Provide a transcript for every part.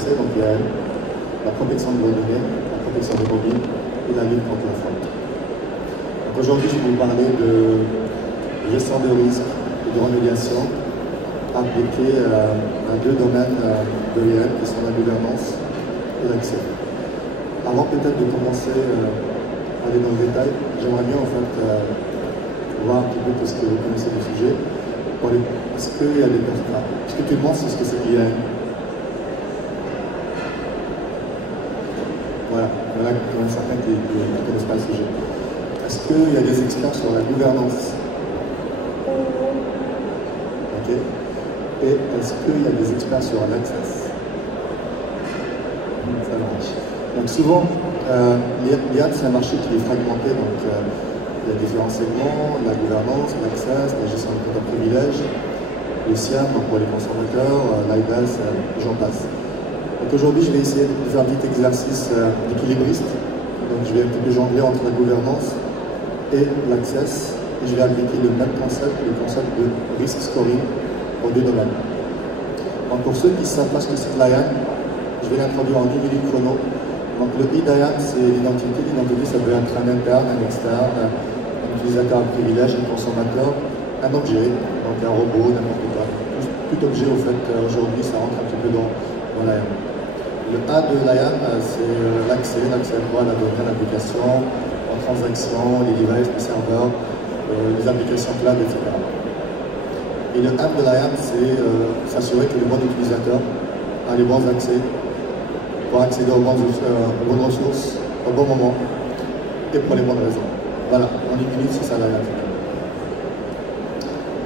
accès, donc IAM, la protection de vos données, la protection des mobiles et la lutte contre la fraude. Donc aujourd'hui, je vais vous parler de gestion de risque et de remédiation appliquée à deux domaines de l'IAM qui sont la gouvernance et l'accès. Avant peut-être de commencer à aller dans le détail, j'aimerais bien en fait voir un petit peu ce que vous connaissez du sujet. Est-ce qu'il y a des personnes, est-ce que tout le monde sait ce que c'est l'IAM? Voilà, il y en a certains qui ne connaissent pas le sujet. Est-ce qu'il y a des experts sur la gouvernance? Ok. Et est-ce qu'il y a des experts sur l'access? Ça marche. Donc souvent, l'IAM c'est un marché qui est fragmenté, donc il y a différents segments, la gouvernance, l'access, la gestion de comptes à privilèges, le SIAM donc pour les consommateurs, l'IDAS, j'en passe. Donc aujourd'hui, je vais essayer de faire un petit exercice d'équilibriste. Donc je vais un petit peu jongler entre la gouvernance et l'access, et je vais appliquer le même concept, le concept de risk scoring aux deux domaines. Donc pour ceux qui ne savent pas ce que c'est l'IAM, je vais l'introduire en 1 minute chrono. Donc le IAM, c'est l'identité. L'identité, ça peut être un interne, un externe, un utilisateur à privilège, un consommateur, un objet, donc un robot, n'importe quoi. Tout objet, au fait, aujourd'hui, ça rentre un petit peu dans l'IAM. Le A de l'IAM, c'est l'accès à quoi? La donnée, l'application, la transaction, les devices, les serveurs, les applications cloud, etc. Et le M de l'IAM, c'est s'assurer que le bon utilisateur a les bons accès pour accéder aux bonnes ressources au bon moment et pour les bonnes raisons. Voilà, en 1 minute, c'est ça l'IAM.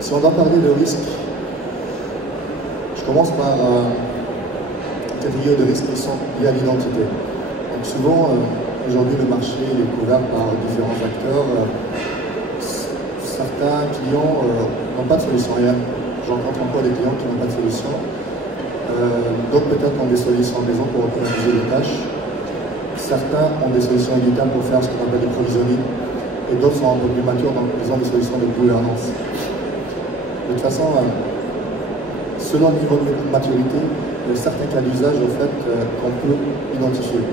Si on doit parler de risque, je commence par catégories de risques qui sont liés à l'identité. Donc souvent, aujourd'hui, le marché est couvert par différents acteurs. Certains clients n'ont pas de solution IAM. J'en rencontre encore des clients qui n'ont pas de solution. D'autres peut-être ont des solutions maison pour optimiser les tâches. Certains ont des solutions éditables pour faire ce qu'on appelle du provisioning. Et d'autres sont un peu plus matures, donc ils ont des solutions de gouvernance. De toute façon, selon le niveau de maturité, il y a certains cas d'usage au fait qu'on peut identifier.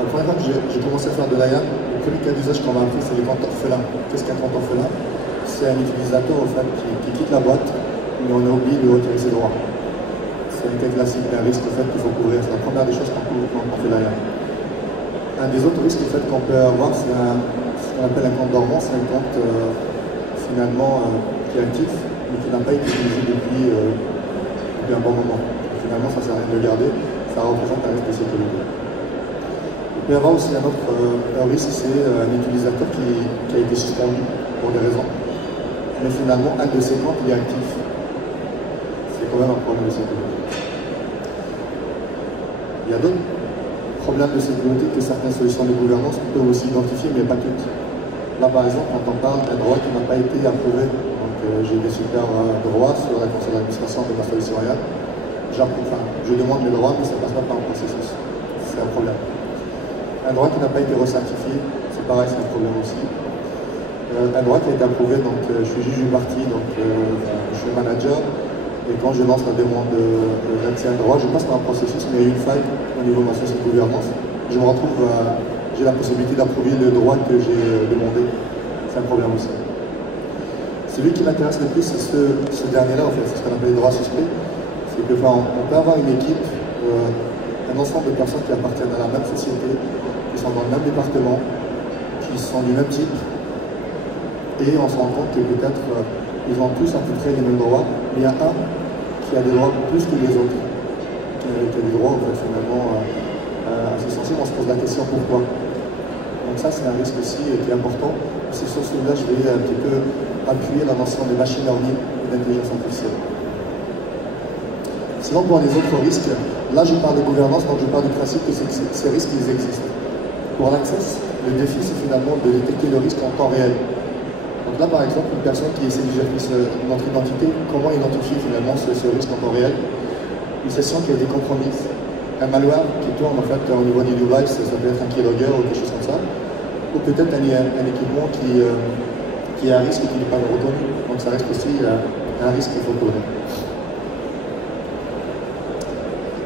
La première fois que j'ai commencé à faire de l'IAM, le premier cas d'usage qu'on m'a appris, c'est les comptes orphelins. Qu'est-ce qu'un compte orphelin? C'est un utilisateur au fait, qui quitte la boîte, mais on a oublié de retirer ses droits. C'est un cas classique, un risque au fait, qu'il faut couvrir. C'est la première des choses qu'on fait l'IAM. Un des autres risques au fait, qu'on peut avoir, c'est ce qu'on appelle un compte dormant. C'est un compte finalement qui est actif, mais qui n'a pas été utilisé depuis un bon moment. Finalement, ça sert à rien de le garder, ça représente un risque de sécurité. Il peut y avoir aussi un autre risque, c'est un utilisateur qui a été suspendu pour des raisons, mais finalement, un de ses comptes il est actif. C'est quand même un problème de sécurité. Il y a d'autres problèmes de sécurité que certaines solutions de gouvernance peuvent aussi identifier, mais pas toutes. Là, par exemple, quand on parle d'un droit qui n'a pas été approuvé, j'ai des super droits sur la conseil d'administration de ma solution IAM. Je demande mes droits, mais ça ne passe pas par un processus. C'est un problème. Un droit qui n'a pas été recertifié, c'est pareil, c'est un problème aussi. Un droit qui a été approuvé, donc je suis juge du parti, donc je suis manager, et quand je lance la demande d'accès à un droit, je passe par un processus, mais il y a une faille au niveau de ma société de gouvernance. Je me retrouve, j'ai la possibilité d'approuver le droit que j'ai demandé. C'est un problème aussi. Celui qui m'intéresse le plus, c'est ce dernier-là, en fait, c'est ce qu'on appelle les droits suspects. C'est que, on peut avoir une équipe, un ensemble de personnes qui appartiennent à la même société, qui sont dans le même département, qui sont du même type, et on se rend compte que peut-être ils ont tous à peu près les mêmes droits, mais il y a un qui a des droits plus que les autres, qui a des droits, en fait, finalement, assez sensibles. On se pose la question pourquoi. Donc ça, c'est un risque aussi qui est important. C'est sur celui-là, je vais un petit peu appuyer la notion de machine learning et d'intelligence artificielle. Sinon, pour les autres risques, là je parle de gouvernance, donc je parle du principe que ces risques, ils existent. Pour l'access, le défi, c'est finalement de détecter le risque en temps réel. Donc là, par exemple, une personne qui essaie de gérer notre identité, comment identifier finalement ce risque en temps réel? Une session qui a été compromise. Un malware qui tourne en fait au niveau du device, ça peut être un keylogger ou quelque chose comme ça. Ou peut-être un équipement qui a un risque qui n'est pas reconnu. Donc ça reste aussi un risque qu'il faut couvrir.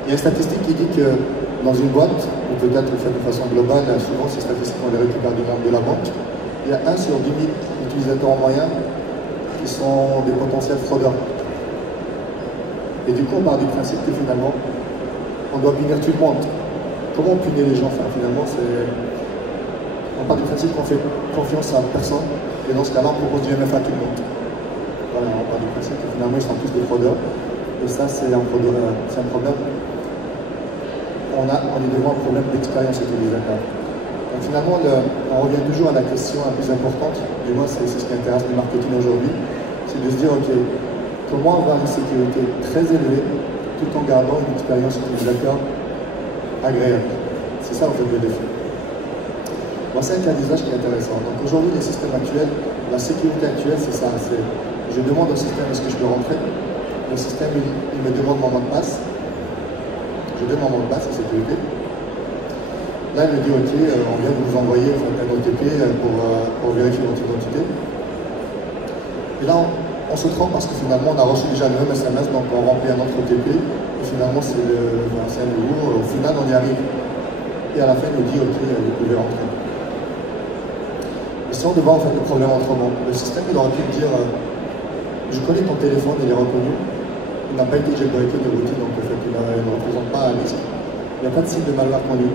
Il y a une statistique qui dit que dans une boîte, ou peut-être fait de façon globale, souvent ces statistiques on les récupère du monde de la banque, il y a 1 sur 10 000 utilisateurs en moyenne qui sont des potentiels fraudeurs. Et du coup, on part du principe que finalement, on doit punir tout le monde. Comment punir les gens? Enfin, finalement, on part du principe qu'on fait confiance à personne, et dans ce cas-là, on propose du MF à tout le monde. Voilà, on part du principe que finalement, ils sont tous des fraudeurs. Et ça, c'est un problème. On est devant un problème d'expérience utilisateur. Donc finalement, on revient toujours à la question la plus importante, du moins c'est ce qui intéresse le marketing aujourd'hui, c'est de se dire, ok, comment avoir une sécurité très élevée tout en gardant une expérience utilisateur agréable. C'est ça en fait le défi. Bon, c'est un cas d'usage qui est intéressant. Donc aujourd'hui, les systèmes actuels, la sécurité actuelle, c'est ça. Je demande au système est-ce que je peux rentrer. Le système, il me demande mon mot de passe. Je donne mon mot de passe à sécurité. Là, il me dit, OK, on vient de vous envoyer un OTP pour vérifier votre identité. Et là, on se trompe parce que finalement, on a reçu déjà le même SMS, donc on remplit un autre OTP. Et finalement, c'est un nouveau. Au final, on y arrive. Et à la fin, il nous dit, OK, vous pouvez rentrer. Et si on devait en fait le problème autrement, le système, il aurait pu me dire, je connais ton téléphone, il est reconnu. Il n'a pas été jailbreaké de routine, donc en fait, il ne représente pas un risque. Il n'y a pas de signe de malware connu.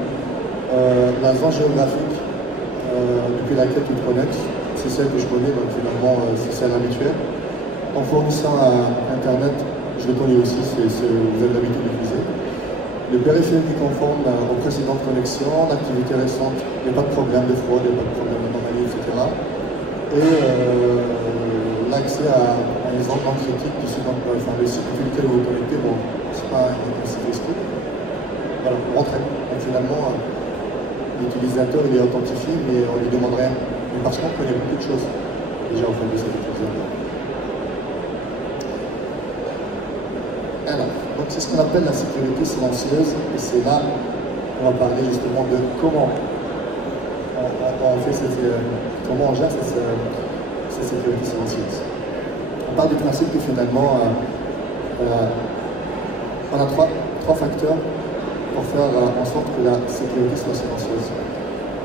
La zone géographique depuis laquelle tu te connectes, c'est celle que je connais, donc finalement, c'est celle habituelle. En fournissant à Internet, je le connais aussi, vous avez l'habitude d'utiliser. Le périphérique est conforme aux précédentes connexions, l'activité récente, il n'y a pas de problème de fraude, il n'y a pas de problème d'anomalie, etc. Et l'accès à les endroits critiques du site, le site depuis lequel vous vous connectez, bon, c'est pas un site exclu. Voilà, rentrer. Donc finalement, l'utilisateur il est authentifié, mais on ne lui demande rien. Mais parce qu'on connaît beaucoup de choses déjà au fait de cet utilisateur. Alors, donc c'est ce qu'on appelle la sécurité silencieuse, et c'est là qu'on va parler justement de comment on fait comment on gère cette sécurité silencieuse. On part du principe que finalement, on a trois facteurs pour faire en sorte que la sécurité soit silencieuse.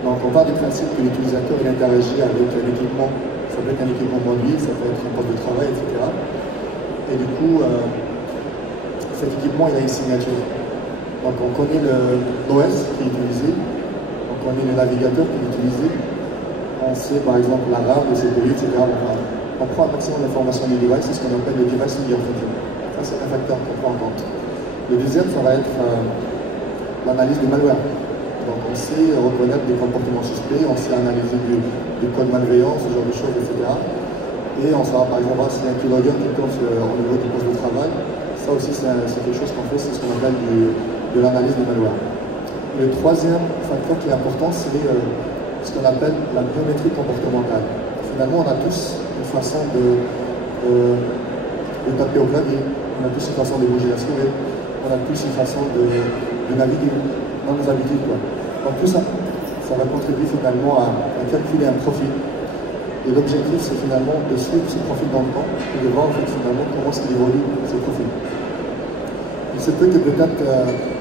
Donc on part du principe que l'utilisateur interagit avec un équipement, ça peut être un équipement mobile, ça peut être un poste de travail, etc. Et du coup, cet équipement il a une signature. Donc on connaît l'OS qui est utilisé, on connaît le navigateur qui est utilisé, on sait par exemple la RAM, le CPU, etc. On prend un maximum d'informations du device, c'est ce qu'on appelle le device fingerprinting. Ça c'est un facteur qu'on prend en compte. Le deuxième, ça va être l'analyse du malware. Donc on sait reconnaître des comportements suspects, on sait analyser du code malveillant, ce genre de choses, etc. Et on saura par exemple voir s'il y a un keylogger qui tombe au niveau du poste de travail. Ça aussi c'est quelque chose qu'on fait, c'est ce qu'on appelle de l'analyse du malware. Le troisième facteur qui est important, c'est ce qu'on appelle la biométrie comportementale. Finalement, on a tous une façon de taper au clavier, on a tous une façon de bouger la souris, on a tous une façon de naviguer dans nos habitudes. Donc tout ça, ça va contribuer finalement à calculer un profil. Et l'objectif, c'est finalement de suivre ce profil dans le temps et de voir en fait, finalement comment est-ce qu'il évolue ce profil. Il se peut que peut-être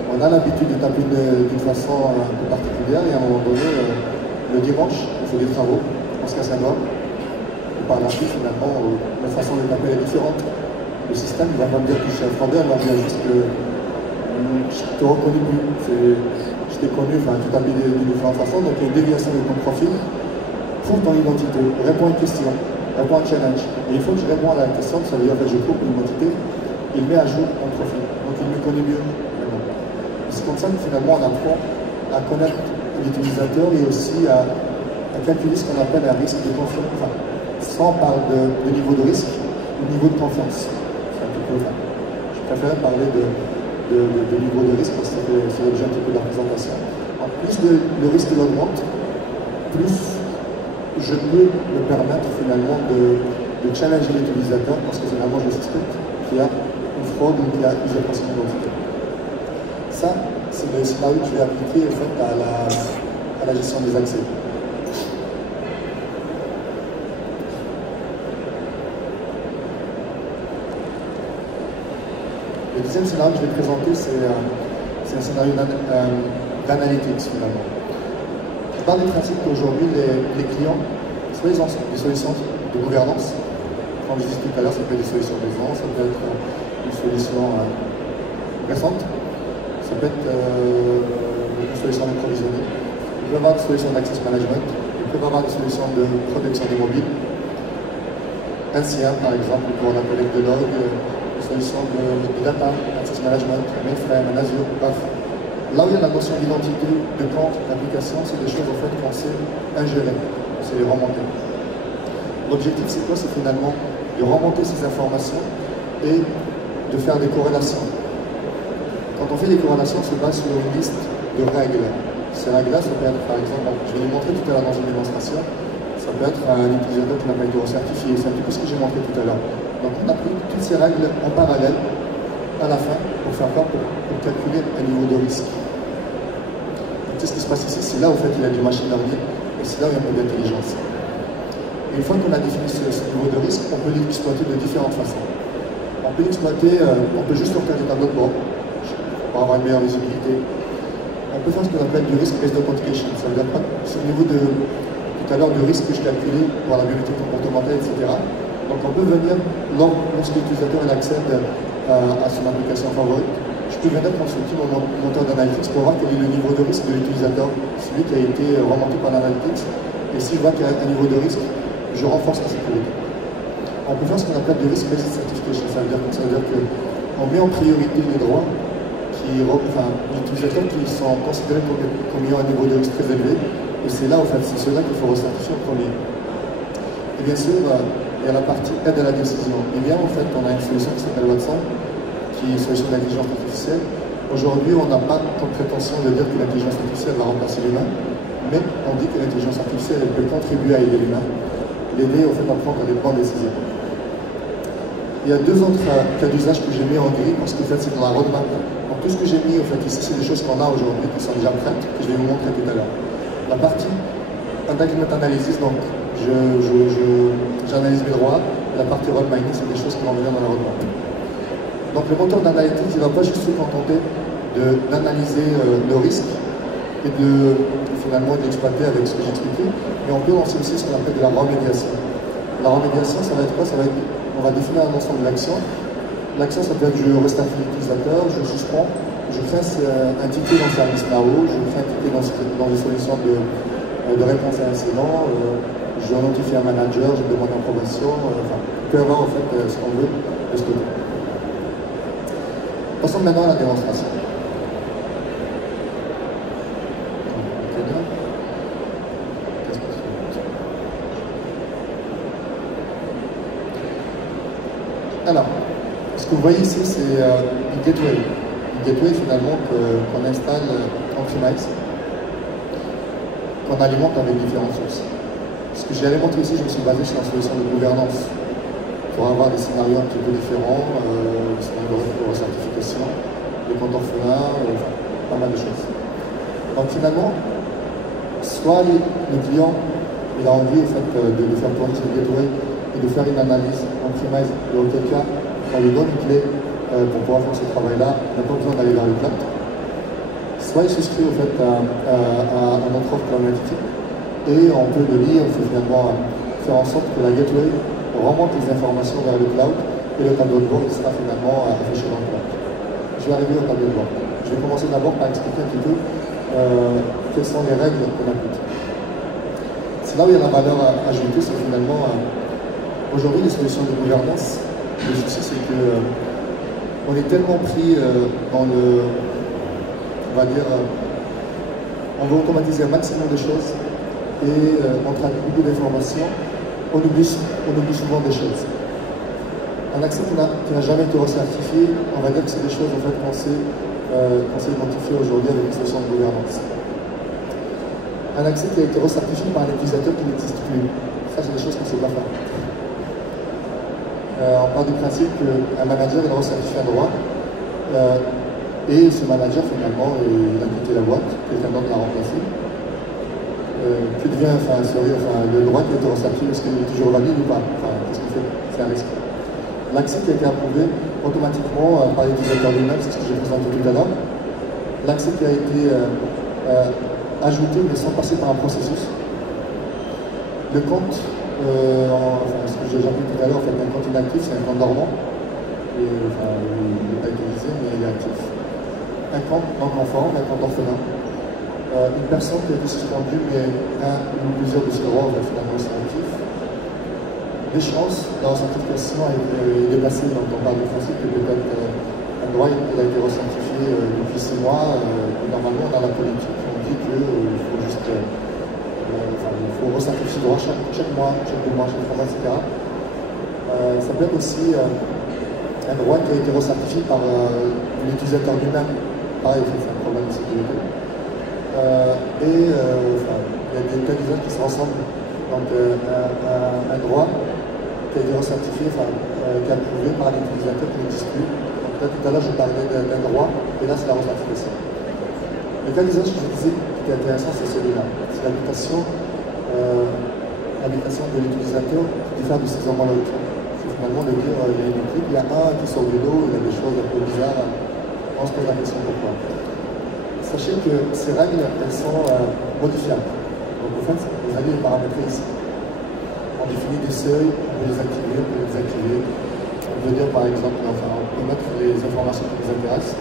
on a l'habitude de taper d'une façon un peu particulière et à un moment donné, le dimanche, on fait des travaux, on se casse un doigt. Et par la suite, finalement, la façon de taper est différente. Le système ne va pas me dire que je suis un fraudeur, il va me dire juste que je te reconnais plus. Je t'ai connu, enfin, tu tapais d'une différente façon, donc il y a une déviation de ton profil. Trouve ton identité, réponds à une question, réponds à un challenge. Et il faut que je réponds à la question, ça veut dire en fait, je trouve une identité, il met à jour mon profil. Donc il me connaît mieux. C'est comme ça que finalement on apprend à connaître l'utilisateur et aussi à calculer ce qu'on appelle un risque de confiance. Enfin, sans parler de niveau de risque, ou niveau de confiance. Je préfère parler de niveau de risque parce que c'est l'objet un petit peu de la présentation. En plus le risque augmente, plus je peux me permettre finalement de challenger l'utilisateur parce que finalement je suspecte qu'il y a une fraude ou qu'il y a une usurpation d'identité. Ça, c'est le scénario que je vais appliquer en fait, à la gestion des accès. Le deuxième scénario que je vais présenter, c'est c'est un scénario d'analytics finalement. Je pars du principe qu'aujourd'hui, les clients, soit ils ont des solutions de gouvernance, comme je disais tout à l'heure, ça peut être des solutions récentes, ça peut être une solution récente, ça peut être une solution d'approvisionnement, il peut y avoir des solutions d'access management, il peut y avoir des solutions de protection des mobiles, NCM par exemple, pour la collecte de log, des solutions de data, access management, mainframe, Azure, bref. Là où il y a la notion d'identité, de compte, d'application, c'est des choses en fait qu'on sait ingérer, on sait les remonter. L'objectif c'est quoi? C'est finalement de remonter ces informations et de faire des corrélations. Quand on fait des corrélations, on se base sur une liste de règles. Ces règles-là, ça peut être par exemple, je vais les montrer tout à l'heure dans une démonstration, ça peut être un utilisateur qui n'a pas été recertifié, c'est un petit peu ce que j'ai montré tout à l'heure. Donc on applique toutes ces règles en parallèle à la fin pour faire quoi? Pour calculer un niveau de risque. Donc, ce qui se passe ici, c'est là où en fait il y a du machine learning et c'est là où il y a un peu d'intelligence. Et une fois qu'on a défini ce niveau de risque, on peut l'exploiter de différentes façons. On peut l'exploiter, on peut juste faire des tableaux de bord pour avoir une meilleure visibilité. On peut faire ce qu'on appelle du risk-based authentication. Ça veut dire pas ce niveau de tout à l'heure de risque que je calculais pour la bibliothèque comportementale, etc. Donc on peut venir, lorsque l'utilisateur accède à son application favorite, je peux venir consulter mon moteur d'analytics pour voir quel est le niveau de risque de l'utilisateur, celui qui a été remonté par l'analytics. Et si je vois qu'il y a un niveau de risque, je renforce la sécurité. On peut faire ce qu'on appelle du risk-based certification. Ça veut dire qu'on met en priorité les droits l'utilisateur qui sont considérés comme ayant un niveau de risque très élevé. Et c'est là, en fait, c'est ceux-là qu'il faut recertifier en premier. Et bien sûr, il y a la partie aide à la décision. Et bien, en fait, on a une solution qui s'appelle Watson, qui est une solution d'intelligence artificielle. Aujourd'hui, on n'a pas comme prétention de dire que l'intelligence artificielle va remplacer l'humain, mais on dit que l'intelligence artificielle elle peut contribuer à aider l'humain, l'aider au fait à prendre des bonnes décisions. Il y a deux autres cas d'usage que j'ai mis en gris parce que en fait, c'est dans la roadmap. Donc tout ce que j'ai mis en fait, ici, c'est des choses qu'on a aujourd'hui qui sont déjà prêtes, que je vais vous montrer tout à l'heure. La partie entanglement analysis, donc j'analyse mes droits. La partie road mining, c'est des choses qui vont venir dans la roadmap. Donc le moteur d'analytics, il ne va pas juste se contenter d'analyser le risque et finalement d'exploiter avec ce que j'ai expliqué, mais on peut lancer aussi ce qu'on appelle de la remédiation. La remédiation, ça va être quoi? On va définir un ensemble d'actions. L'action, ça peut être je restafie l'utilisateur, je suspends, je fais un ticket dans le service NAO, je fais un ticket dans les solutions de réponse à incident, je notifie un manager, je demande l'approbation, enfin, on peut avoir en fait ce qu'on veut de ce côté. Passons maintenant à la démonstration. Alors, ce que vous voyez ici, c'est une gateway. Une gateway finalement qu'on installe en premise, qu'on alimente avec différentes sources. Ce que j'ai alimenté ici, je me suis basé sur la solution de gouvernance pour avoir des scénarios un petit peu différents, des scénarios de certification, des comptes orphelins, pas mal de choses. Donc finalement, soit le client il a envie en fait, de faire tourner cette gateway et de faire une analyse en premise, et auquel cas, on lui donne une clé pour pouvoir faire ce travail-là, on n'a pas besoin d'aller vers le cloud. Soit il souscrit en fait, à notre offre cloud-native et on peut le lire, on peut finalement faire en sorte que la gateway remonte les informations vers le cloud et le tableau de bord sera finalement affiché dans le cloud. Je vais arriver au tableau de bord. Je vais commencer d'abord par expliquer un petit peu quelles sont les règles qu'on applique. C'est là où il y a la valeur ajoutée, c'est finalement aujourd'hui les solutions de gouvernance. Le souci c'est que on est tellement pris dans le, on va dire, on veut automatiser un maximum de choses et on traite beaucoup d'informations, on oublie souvent des choses. Un accès qui n'a jamais été recertifié, on va dire que c'est des choses en fait, qu'on sait identifier aujourd'hui avec les solutions de gouvernance. Un accès qui a été recertifié par un utilisateur qui n'existe plus. Ça, c'est des choses qu'on ne sait pas faire. On part du principe qu'un manager il recertifie un droit et ce manager, finalement, il a quitté la boîte, quelqu'un d'autre l'a remplacé. Que devient le droit qui a été recertifié, est-ce qu'il est toujours valide ou pas? Qu'est-ce qu'il fait? C'est un risque. L'accès qui a été approuvé automatiquement par l'utilisateur lui-même, c'est ce que j'ai présenté tout à l'heure. l'accès qui a été ajouté mais sans passer par un processus. Le compte, enfin, ce que j'ai appris tout à l'heure, en fait, un compte inactif, c'est un compte dormant. Et, enfin, il n'est pas utilisé, mais il est actif. Un compte non conforme, un compte orphelin. Une personne qui a été suspendue, mais un ou plusieurs de ses droits, en fait, finalement, sont actifs. L'échéance dans la certification est dépassée, donc on parle du principe que peut-être un droit il a été recertifié depuis 6 mois. Normalement, dans la politique, on dit qu'il faut juste il faut recertifier le droit chaque mois, chaque 2 mois, chaque 3 mois, etc. Ça peut être aussi un droit qui a été recertifié par l'utilisateur lui-même. Pareil, c'est un problème de sécurité. Il y a des cas d'usage qui se ressemblent. Donc, un droit qui a été recertifié, qui est approuvé par l'utilisateur qui n'existe plus. Donc là, tout à l'heure, je parlais d'un droit, et là, c'est la recertification. Le cas d'usage que je disais qui était intéressant, c'est celui-là. C'est l'habitation de l'utilisateur qui diffère de ses homologues. C'est finalement de dire, il y a une équipe, il y a un qui sort du lot, il y a des choses un peu bizarres, on se pose la question pourquoi. Sachez que ces règles, elles sont modifiables. Donc en fait, vous allez les paramétrer ici. On définit des seuils, on peut les activer, on peut les désactiver. On peut dire par exemple, enfin, on peut mettre les informations qui nous intéressent.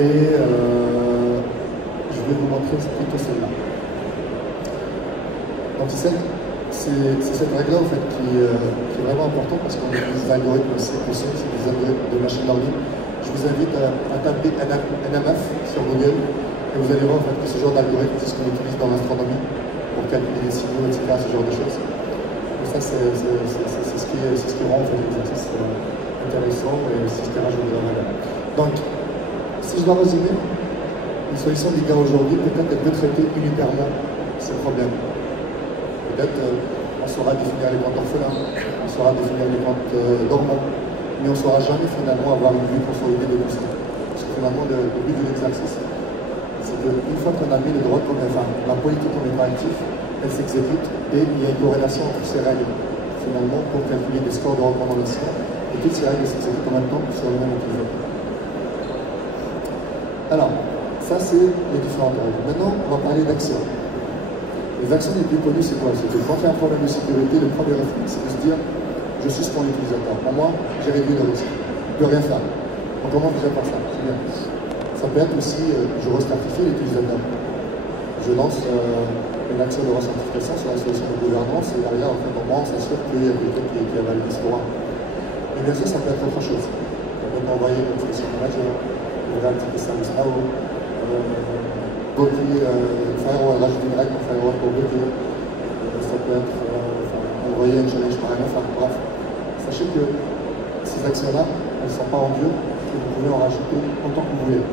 Et je vais vous montrer plutôt celle-là. Donc c'est cette règle-là en fait, qui est vraiment importante parce qu'on utilise des algorithmes aussi, c'est des algorithmes de machine learning. Je vous invite à taper NMF sur Google et vous allez voir en fait, que ce genre d'algorithme, c'est ce qu'on utilise dans l'astronomie pour calculer les signaux, etc., ce genre de choses. Et ça, c'est ce qui rend en fait, l'exercice intéressant et c'est ce qui rajoute de la valeur. Donc, si je dois résumer, une solution des gars aujourd'hui, peut-être elle peut traiter unitairement ces problèmes. Peut-être on saura définir les comptes orphelins, on saura définir les comptes dormants, mais on ne saura jamais finalement avoir une vue consolidée de tout ça. Parce que finalement, le but de l'exercice, c'est qu'une fois qu'on a mis le droit comme la politique qu'on n'est pas actif, elle s'exécute et il y a une corrélation entre ces règles, finalement, pour calculer des scores de recommandation, et toutes ces règles s'exécutent en même temps sur le même utilisateur. Alors, ça c'est les différentes règles. Maintenant, on va parler d'actions. Les actions les plus connues, c'est quoi? C'est que quand il y a un problème de sécurité, le premier réflexe, c'est de se dire je suspends l'utilisateur. Pour moi, j'ai réduit le risque. Je ne peux rien faire. On commence déjà par ça. C'est bien. Ça peut être aussi, je recertifie l'utilisateur. Je lance une action de recertification sur la solution de gouvernance et derrière, en fait, au moins, on s'assure qu'il y a quelqu'un qui a validé ce droit. Et bien sûr, ça peut être autre chose. Ça peut être envoyer une solution manager, ouvrir un petit service là-haut, bloquer firewall, rajouter une règle pour firewall pour bloquer. Ça peut être envoyer un challenge par un enfin, bref. Sachez que ces actions-là, elles ne sont pas en Dieu et vous pouvez en rajouter autant que vous voulez.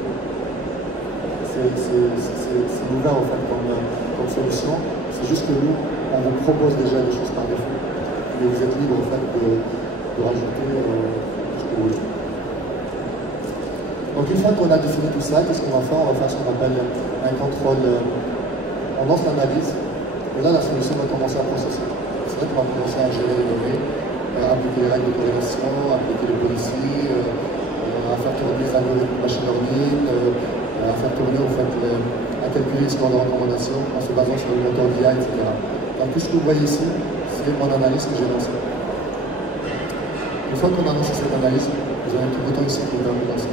C'est ouvert en fait comme solution. C'est juste que nous, on vous propose déjà des choses par défaut. Mais vous êtes libre en fait de rajouter ce que vous voulez. Donc une fois qu'on a défini tout ça, qu'est-ce qu'on va faire? On va faire ce qu'on appelle un contrôle. On lance l'analyse et là la solution va commencer à processer. C'est là qu'on va commencer à gérer les données, appliquer les règles de corrélation, appliquer les policiers, à faire tourner les algorithmes de machine learning, à faire tourner en fait, à calculer les scores de recommandation en se basant sur le moteur d'IA, etc. Donc tout ce que vous voyez ici, c'est mon analyse que j'ai lancée. Une fois qu'on a lancé cette analyse, vous avez un petit bouton ici qui vous permet de lancer.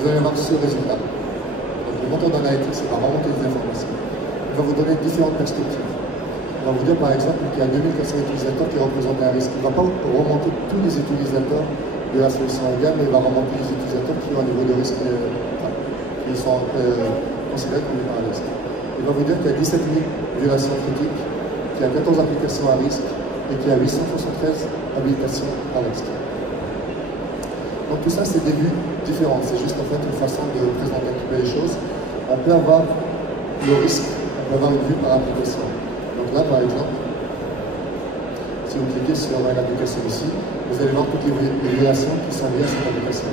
Vous allez voir ce résultat. Donc, le moteur d'analytics va remonter des informations. Il va vous donner différentes perspectives. Il va vous dire par exemple qu'il y a 2400 utilisateurs qui représentent un risque. Il ne va pas remonter tous les utilisateurs de la solution égale, mais il va remonter les utilisateurs qui ont un niveau de risque qui sont considérés comme étant à risque. Il va vous dire qu'il y a 17 000 violations critiques, qu'il y a 14 applications à risque et qu'il y a 873 habilitations à risque. Donc tout ça, c'est des vues différentes. C'est juste en fait une façon de présenter un petit peu les choses. On peut avoir le risque, on peut avoir une vue par application. Donc là, par exemple, si vous cliquez sur l'application ici, vous allez voir toutes les violations qui sont liées à cette application.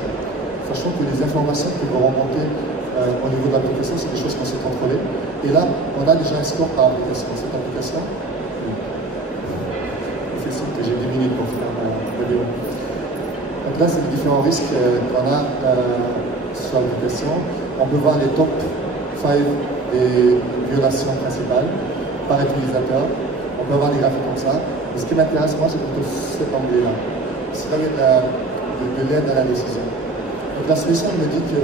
Sachant que les informations qui vont remonter au niveau de l'application, c'est des choses qu'on sait contrôler. Et là, on a déjà un score par application. Cette application, il fait signe que j'ai 10 minutes pour faire ma vidéo. Donc là, c'est les différents risques qu'on a sur l'application. On peut voir les top 5 des violations principales par utilisateur. On peut avoir des graphiques comme ça. Mais ce qui m'intéresse, moi, c'est plutôt cet anglais-là. C'est là où il y a de l'aide à la décision. Donc la solution me dit que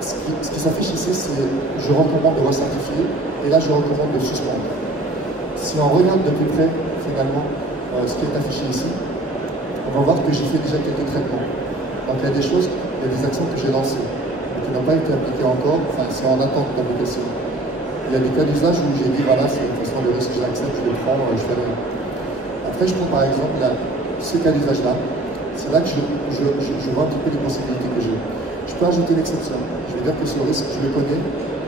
ce qui s'affiche ici, c'est je recommande de recertifier et là je recommande de suspendre. Si on regarde de plus près, finalement, ce qui est affiché ici, on va voir que j'ai fait déjà quelques traitements. Donc il y a des choses, il y a des actions que j'ai lancées, qui n'ont pas été appliquées encore, enfin c'est en attente d'application. Il y a des cas d'usage où j'ai dit voilà, c'est une question de risque, je l'accepte, je le prends, je fais rien. Après je prends par exemple ce cas d'usage-là, c'est là que je vois un petit peu les possibilités que j'ai. Je peux ajouter une exception. Je vais dire que ce risque, je le connais,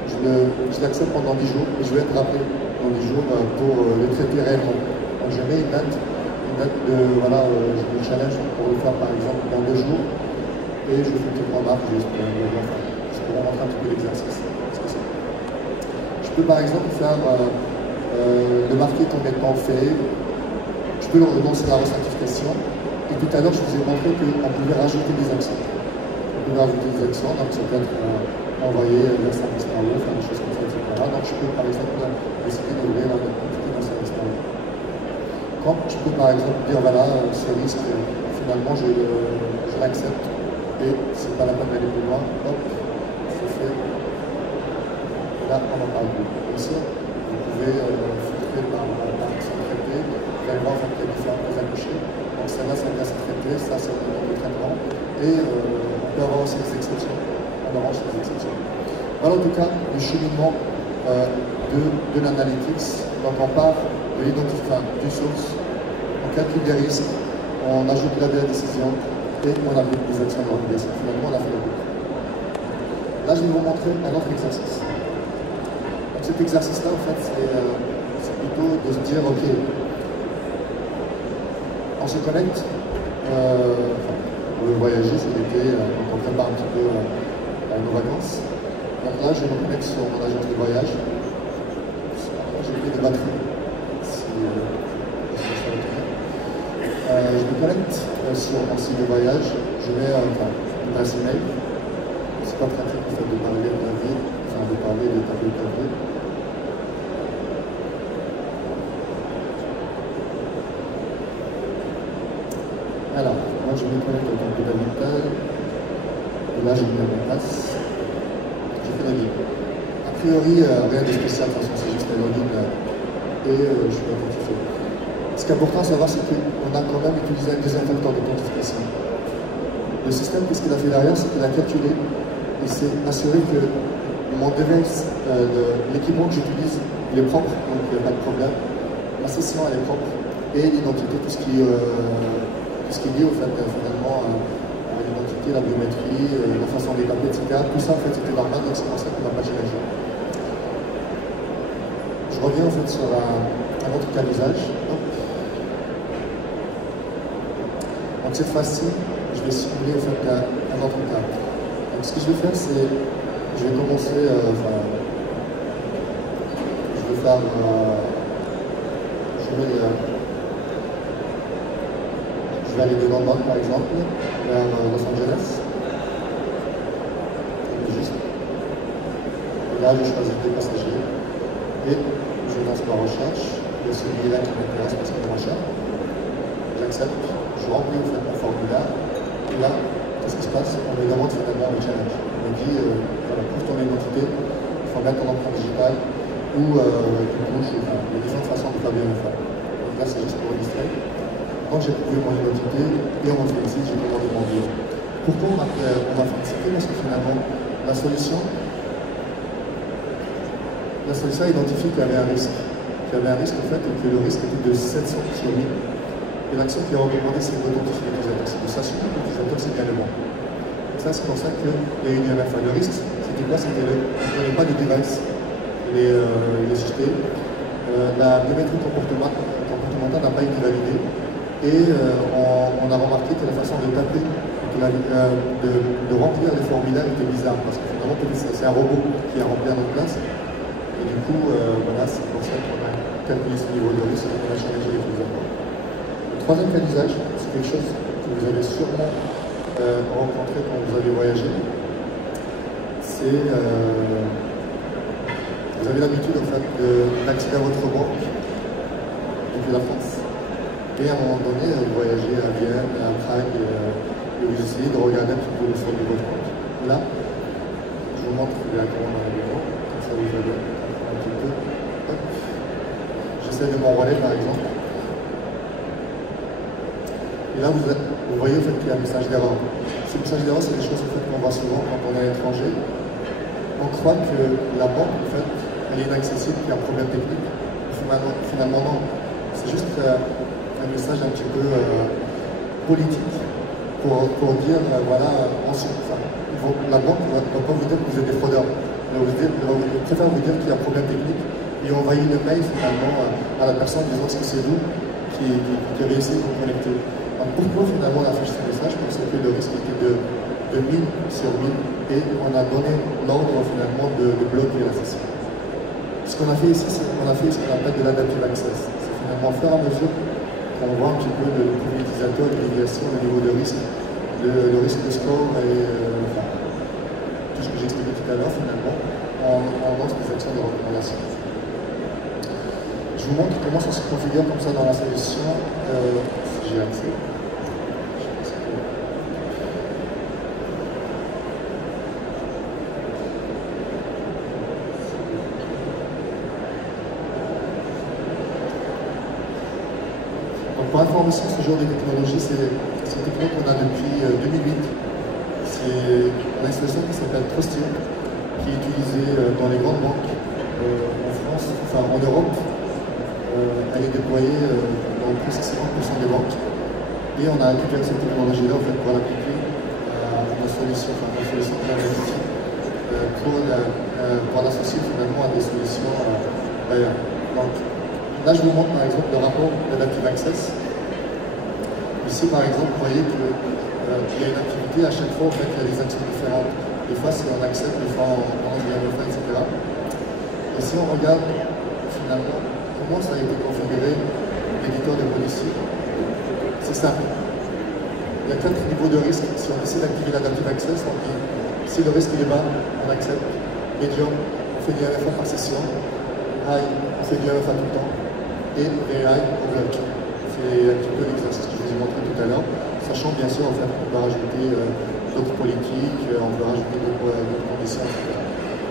je l'accepte pendant 10 jours et je vais être rappelé dans 10 jours pour le traiter réellement. Donc je mets une date de, voilà, je me challenge pour le faire par exemple dans 2 jours et je fais une petite remarque juste pour montrer un petit peu l'exercice. Je peux par exemple faire le marquer combien de temps fait, je peux le renoncer à la recertification et tout à l'heure je vous ai montré qu'on pouvait rajouter des actions. On peut rajouter des actions, donc ça peut être envoyé vers service par haut, faire des choses comme ça, etc. Donc je peux par exemple décider d'ouvrir un petit peu dans service par haut. Quand je peux par exemple dire voilà, ce risque, finalement je l'accepte et c'est pas la peine d'aller plus loin, hop, c'est fait. Et là on en parle plus. Bien sûr, vous pouvez filtrer par action traitée, vous allez voir en fait qu'il y a différentes choses à cocher. Donc celle-là c'est une classe traitée, ça c'est le nombre de traitement. Et on peut avoir aussi des exceptions. On arrange les exceptions. Voilà en tout cas le cheminement de l'analytics. Donc on part de l'identification du source, on calcule des risques, on ajoute la décision et on applique des actions de remediation. Finalement on a fait le boucle. Là je vais vous montrer un autre exercice. Donc cet exercice-là en fait c'est plutôt de se dire ok, on se connecte. Le voyager cet été, donc on prépare un petit peu nos vacances. Donc là, je me connecte sur mon agence de voyage. J'ai pris des batteries. Je me connecte sur mon site de voyage. Je mets une base email. C'est pas pratique en fait, de parler de la vie, enfin de parler de tableau de clavier. Alors, moi je me connecte au temple d'Avital, et là je me mets en place, je fais la ligne. A priori, rien de spécial, de toute façon c'est juste la login et je suis authentifié. Ce qui est important à savoir, c'est qu'on a quand même utilisé un deuxième facteur d'authentification. Le système, qu'est-ce qu'il a fait derrière, c'est qu'il a calculé et s'est assuré que mon device, l'équipement que j'utilise, il est propre, donc il n'y a pas de problème. La session elle est propre et l'identité, tout ce qui est lié au fait finalement à l'identité, la biométrie, la façon de les taper, etc. Tout ça en fait c'était normal, donc c'est pour ça qu'on n'a pas géré. Je reviens en fait sur un autre cas d'usage. Donc cette fois-ci, je vais simuler en fait un autre cas. Donc ce que je vais faire, c'est je vais commencer, je vais faire, je vais aller de London par exemple, vers Los Angeles. Juste. Et là, je choisis des passagers. Et je lance ma recherche. Il y a celui-là qui m'intéresse parce qu'il est moins cher. J'accepte. Je remplis en fait mon formulaire. Et là, qu'est-ce qui se passe? On me demande finalement le challenge. On me dit, voilà, pour ton identité, il faut mettre ton empreinte digitale ou une couche. Enfin, il y a différentes façons de faire bien le faire. Donc là, c'est juste pour illustrer. Quand j'ai trouvé mon identité et on fait ici, j'ai commandé mon billet. Pourquoi on a fait parce que finalement, la solution a identifié qu'il y avait un risque. Qu'il y avait un risque en fait, et que le risque était de 700 sur 1000. Et l'action qui est recommandée, c'est d'authentifier l'utilisateur, c'est de s'assurer que l'utilisateur c'est bien le bon. Et ça, c'est pour ça qu'il y a eu du MFA. Le risque, c'était quoi? C'était qu'il n'y avait pas de device, les JT. La biométrie comportementale n'a pas été validée. Et on a remarqué que la façon de taper, de remplir les formulaires était bizarre, parce que finalement c'est un robot qui a rempli à notre place. Et du coup, voilà, c'est pour ça qu'on a calculé ce niveau de risque et qu'on a challengé les utilisateurs. Le troisième cas d'usage, c'est quelque chose vous avez sûrement rencontré quand vous avez voyagé. C'est vous avez l'habitude en fait d'activer votre banque depuis la France. Et à un moment donné, vous voyagez à Vienne, à Prague, et vous essayez de regarder un petit peu le solde de votre compte. Là, je vous montre directement dans la vidéo, comme ça vous allez un petit peu. J'essaie de m'enrôler par exemple. Et là, vous voyez en fait qu'il y a un message d'erreur. Ce message d'erreur, c'est des choses en fait, qu'on voit souvent quand on est à l'étranger. On croit que la banque, en fait, elle est inaccessible, qu'il y a un problème technique. Finalement non. C'est juste un message un petit peu politique pour dire, voilà, la banque ne va pas vous dire que vous êtes des fraudeurs. Elle préfère vous dire qu'il y a un problème technique et envoyer le mail finalement à la personne disant que c'est vous qui avez essayé de vous connecter. Donc pourquoi finalement on a fait ce message? Parce que le risque était de 1000 sur 1000 et on a donné l'ordre finalement de bloquer la session. Ce qu'on a fait ici, c'est qu'on a fait ce qu'on appelle de l'adaptive access. C'est finalement faire à mesure qu'on voit un petit peu le profil utilisateur, l'utilisation, le niveau de risque, le risque de score et enfin, tout ce que j'ai expliqué tout à l'heure finalement, on lance des actions de recommandation. Je vous montre comment ça se configure comme ça dans la solution, si j'ai accès. Pour information, ce genre de technologie, c'est une technologie qu'on a depuis 2008. C'est l'installation qui s'appelle Trusted, qui est utilisée dans les grandes banques en France, enfin en Europe. Elle est déployée dans presque 50% des banques. Et on a récupéré cette technologie-là en fait, pour l'appliquer à nos solutions, qu'on a investies, pour l'associer finalement à des solutions d'ailleurs. Donc, là, je vous montre par exemple le rapport d'Adaptive Access. Ici, par exemple, vous voyez qu'il y a une activité, à chaque fois, en fait, il y a des actions différentes. Des fois, c'est on accepte, des fois, on vient le faire, etc. Et si on regarde, finalement, comment ça a été configuré l'éditeur de policier, c'est simple. Il y a 4 niveaux de risque. Si on essaie d'activer l'Adaptive Access, on dit, si le risque est bas, on accepte. Medium, on fait du RFA par session. High, on fait du RFA tout le temps. Et very high, on bloque. C'est un petit peu l'exercice que je vous ai montré tout à l'heure, sachant bien sûr en fait, on peut rajouter d'autres politiques, on peut rajouter d'autres conditions, etc.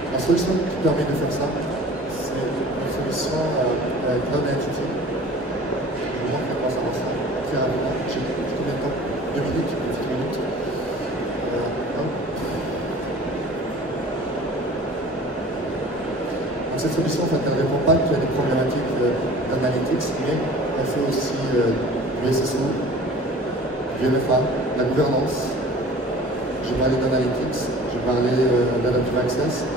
La solution qui permet de faire ça, c'est une solution Cloud Entity. Je vous montre comment ça ressemble très rapidement. J'ai combien de temps? 2 minutes, une petite minute. Donc cette solution, en fait, elle ne répond pas qu'il y a des problématiques d'analytics, mais elle fait aussi du SSO, du MFA, la gouvernance. J'ai parlé d'analytics, j'ai parlé d'adaptive access,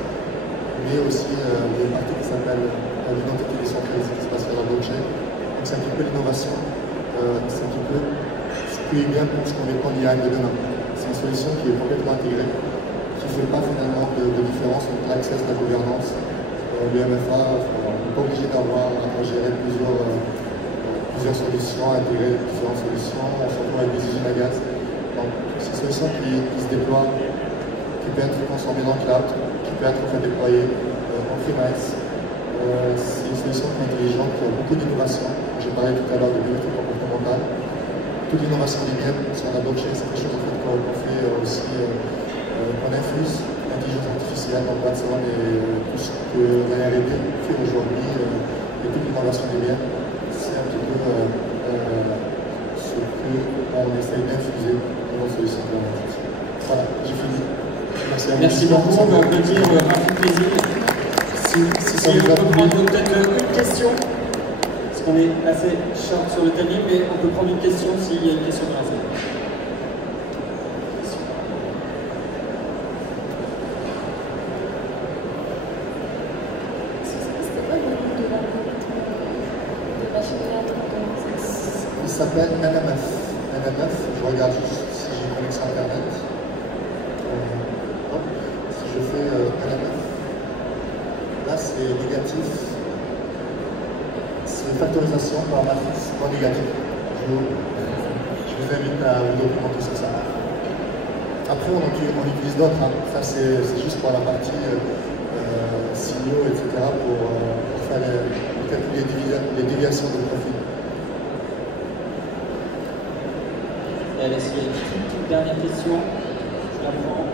mais aussi des parties qui s'appellent l'identité décentralisée qui se passe sur la blockchain. Donc c'est un petit peu l'innovation, c'est un petit peu ce qui est bien pour ce qu'on dépend d'IA de demain. C'est une solution qui est complètement intégrée, qui ne fait pas finalement de différence entre l'access et la gouvernance. Le MFA, on n'est pas obligé d'avoir à gérer plusieurs solutions, à intégrer différentes solutions, on se retrouve avec des usines à gaz. Donc, c'est une solution qui se déploie, qui peut être transformée dans le cloud, qui peut être en fait déployée en premise. C'est une solution qui est intelligente, qui a beaucoup d'innovation. J'ai parlé tout à l'heure de biométrie comportementale. Toute l'innovation des biens sur la blockchain, c'est quelque chose en fait, qu'on fait aussi, on infuse l'intelligence artificielle dans Watson et tout ce que la R&D fait aujourd'hui, et toute l'innovation des biens. C'est un petit peu ce qu'on essaye d'infuser dans nos solutions de l'analytique. Voilà, j'ai fini. Merci beaucoup, on peut applaudir Rafik Plaisir. Si on peut prendre peut-être une question, parce qu'on est assez short sur le timing, mais on peut prendre une question s'il y a une question dans la salle. Il s'appelle NMF. NMF, je regarde juste si j'ai une connexion internet. Si je fais NMF, là c'est négatif. C'est une factorisation par matrice non négative. Je vais vous invite à vous documenter sur ça. Après, on utilise d'autres, hein. Ça c'est juste pour la partie signaux, etc., pour faire les déviations de profil. Allez, s'il y a une toute dernière question, je la prends.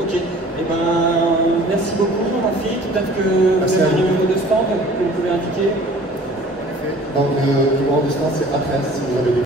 Ok, eh ben, merci beaucoup Rafik. Peut-être que vous avez un numéro de stand que vous pouvez indiquer. Donc le numéro de stand c'est A13 si vous avez des